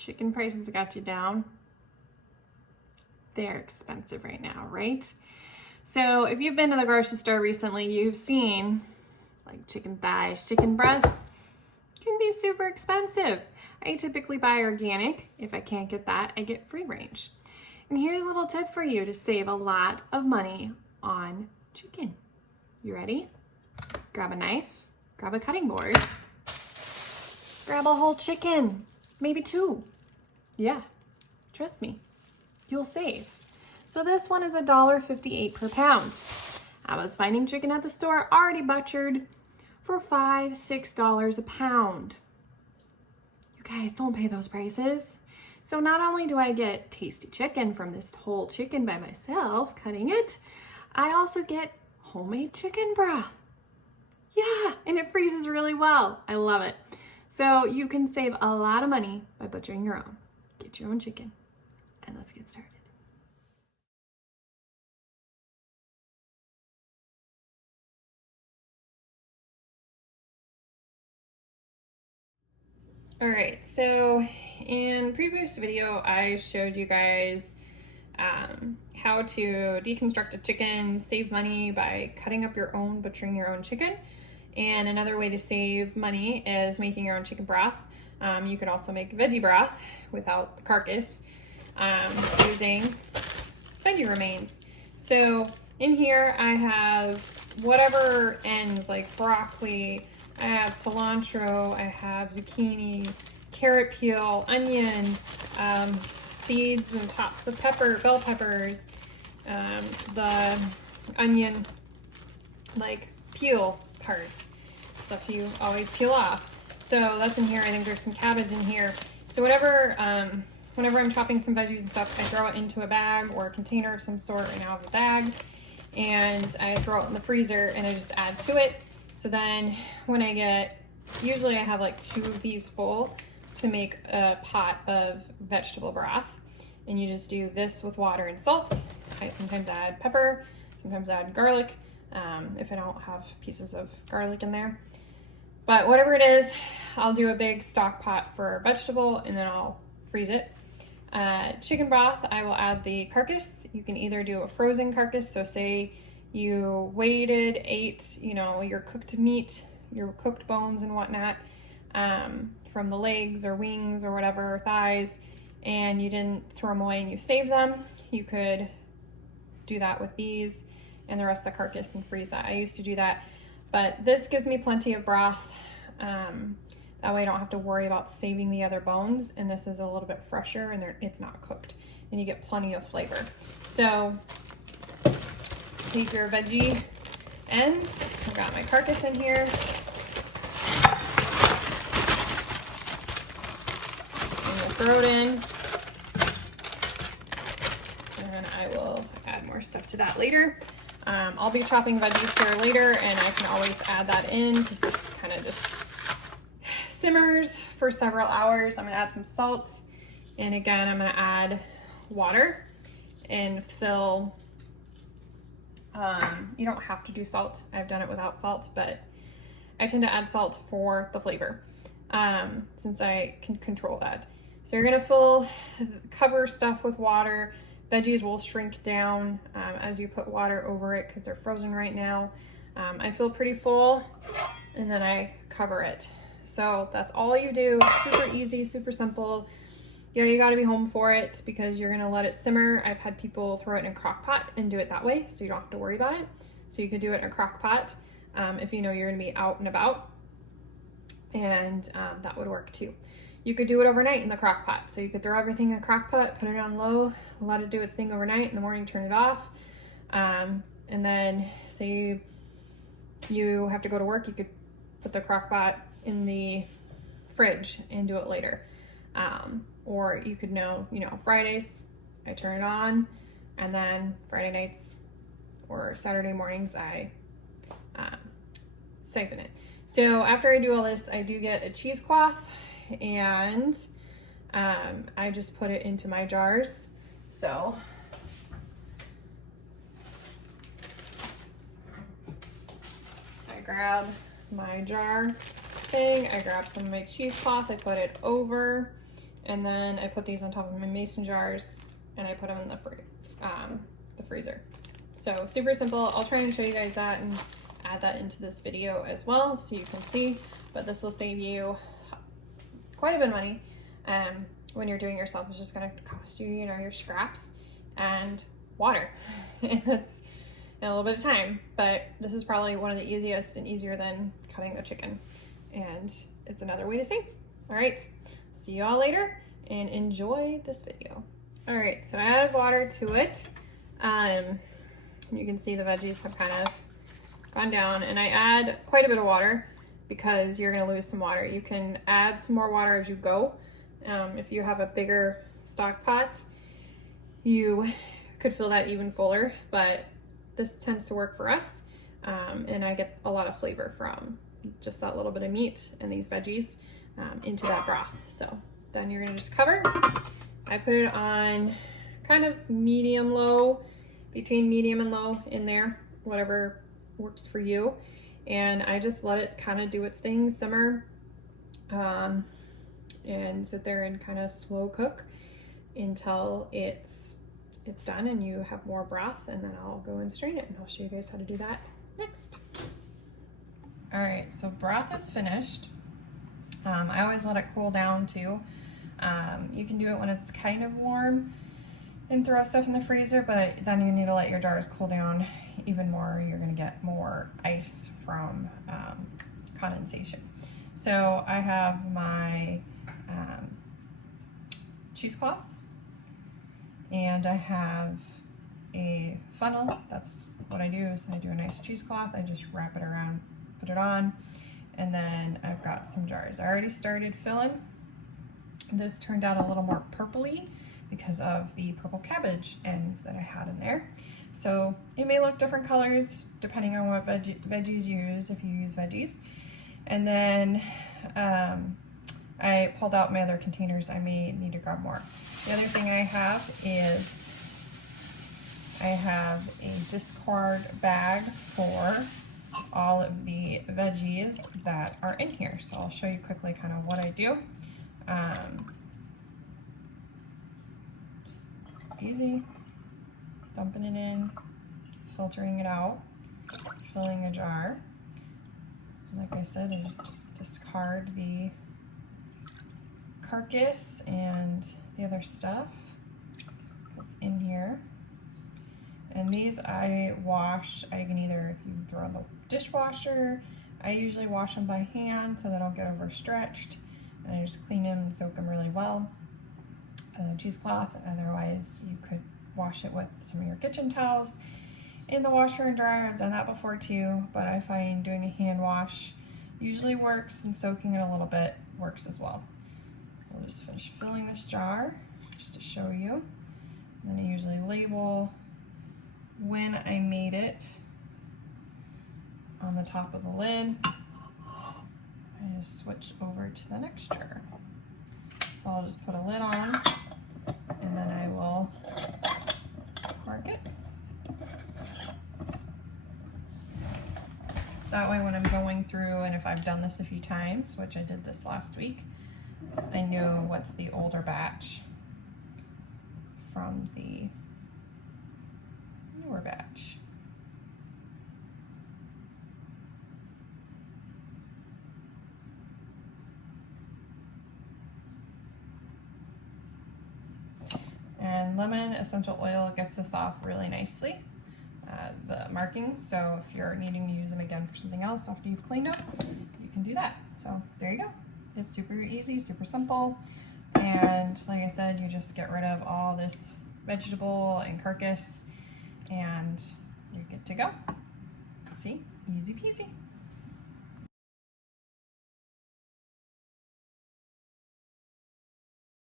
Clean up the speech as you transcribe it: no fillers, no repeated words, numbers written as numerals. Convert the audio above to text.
chicken prices got you down? They're expensive right now, right? So if you've been to the grocery store recently, you've seen like chicken thighs, chicken breasts can be super expensive. I typically buy organic. If I can't get that, I get free range. And here's a little tip for you to save a lot of money on chicken. You ready? Grab a knife, grab a cutting board, grab a whole chicken, maybe 2. Yeah, trust me, you'll save. So this one is $1.58 per pound. I was finding chicken at the store already butchered for $5, $6 a pound. You guys don't pay those prices. So not only do I get tasty chicken from this whole chicken by myself, cutting it, I also get homemade chicken broth. Yeah, and it freezes really well. I love it. So you can save a lot of money by butchering your own. Get your own chicken, and let's get started. All right, so in previous video, I showed you guys how to deconstruct a chicken, save money by cutting up your own, butchering your own chicken. And another way to save money is making your own chicken broth. You could also make veggie broth without the carcass using veggie remains. So in here I have whatever ends, like broccoli, I have cilantro, I have zucchini, carrot peel, onion, seeds and tops of bell peppers, the onion like peel part, stuff you always peel off. So that's in here. I think there's some cabbage in here. So whenever I'm chopping some veggies and stuff, I throw it into a bag or a container of some sort. Right now I have a bag, and I throw it in the freezer and I just add to it. So then when usually I have like 2 of these full to make a pot of vegetable broth. And you just do this with water and salt. I sometimes add pepper, sometimes add garlic, if I don't have pieces of garlic in there. But whatever it is, I'll do a big stock pot for vegetable and then I'll freeze it. Chicken broth, I will add the carcass. You can either do a frozen carcass, so say you ate, your cooked meat, your cooked bones and whatnot, from the legs or wings or whatever, thighs, and you didn't throw them away and you saved them. You could do that with these and the rest of the carcass and freeze that. I used to do that, but this gives me plenty of broth. That way I don't have to worry about saving the other bones, and this is a little bit fresher and it's not cooked, and you get plenty of flavor. So take your veggie ends. I've got my carcass in here. I'm gonna throw it in, and I will add more stuff to that later. I'll be chopping veggies here later, and I can always add that in because this kind of just simmers for several hours. I'm gonna add some salt, and again, I'm gonna add water and fill. You don't have to do salt. I've done it without salt, but I tend to add salt for the flavor, since I can control that. So you're gonna cover stuff with water. Veggies will shrink down as you put water over it because they're frozen right now. I feel pretty full, and then I cover it. So that's all you do. Super easy, super simple. Yeah, you gotta be home for it because you're gonna let it simmer. I've had people throw it in a crock pot and do it that way, so you don't have to worry about it. So you could do it in a crock pot if you know you're gonna be out and about, and that would work too. You could do it overnight in the crock pot. So you could throw everything in a crock pot, put it on low, let it do its thing overnight. In the morning, turn it off. And then say you have to go to work, you could put the crock pot in the fridge and do it later. Or you could Fridays, I turn it on, and then Friday nights or Saturday mornings, I siphon it. So after I do all this, I do get a cheesecloth, and I just put it into my jars. So I grab my jar thing, I grab some of my cheesecloth, I put it over, and then I put these on top of my mason jars, and I put them in the freezer. So super simple. I'll try and show you guys that and add that into this video as well so you can see, but this will save you quite a bit of money. When you're doing it yourself, it's just going to cost you, you know, your scraps and water. And it's a little bit of time, but this is probably one of the easiest and easier than cutting the chicken. And it's another way to save. All right, see you all later and enjoy this video. All right, so I added water to it. You can see the veggies have kind of gone down, and I add quite a bit of water because you're gonna lose some water. You can add some more water as you go. If you have a bigger stock pot, you could fill that even fuller, but this tends to work for us. And I get a lot of flavor from just that little bit of meat and these veggies into that broth. So then you're gonna just cover. I put it on kind of medium low, between medium and low in there, whatever works for you. And I just let it kind of do its thing, simmer, and sit there and kind of slow cook until it's done and you have more broth, and then I'll go and strain it, and I'll show you guys how to do that next. All right, so broth is finished. I always let it cool down too. You can do it when it's kind of warm and throw stuff in the freezer, but then you need to let your jars cool down even more. You're gonna get more ice from condensation. So I have my cheesecloth, and I have a funnel. That's what I do, is I do a nice cheesecloth. I just wrap it around, put it on, and then I've got some jars. I already started filling. This turned out a little more purpley because of the purple cabbage ends that I had in there. So it may look different colors depending on what veggies you use, if you use veggies. And then I pulled out my other containers. I may need to grab more. The other thing I have is I have a discard bag for all of the veggies that are in here. So I'll show you quickly kind of what I do. Just easy, dumping it in, filtering it out, filling the jar. Like I said, I just discard the carcass and the other stuff that's in here. And these I wash. I can either throw in the dishwasher. I usually wash them by hand so they don't get overstretched. And I just clean them and soak them really well. Cheesecloth. Otherwise, you could wash it with some of your kitchen towels in the washer and dryer. I've done that before too, but I find doing a hand wash usually works, and soaking it a little bit works as well. We'll just finish filling this jar just to show you. And then I usually label when I made it on the top of the lid. I just switch over to the next jar. So I'll just put a lid on, and then I will mark it. That way when I'm going through, and if I've done this a few times, which I did this last week, I know what's the older batch from the newer batch. And lemon essential oil gets this off really nicely, the markings. So if you're needing to use them again for something else after you've cleaned up, you can do that. So there you go. It's super easy, super simple. And like I said, you just get rid of all this vegetable and carcass, and you're good to go. See, easy peasy.